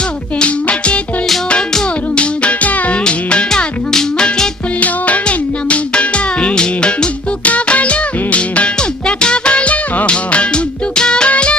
గోపెమ్మ చేతుల్లో గోరు ముద్ద. రాధమ్మ చేతుల్లో వెన్న ముద్దు. కావాలా? ముద్దు కావాలా?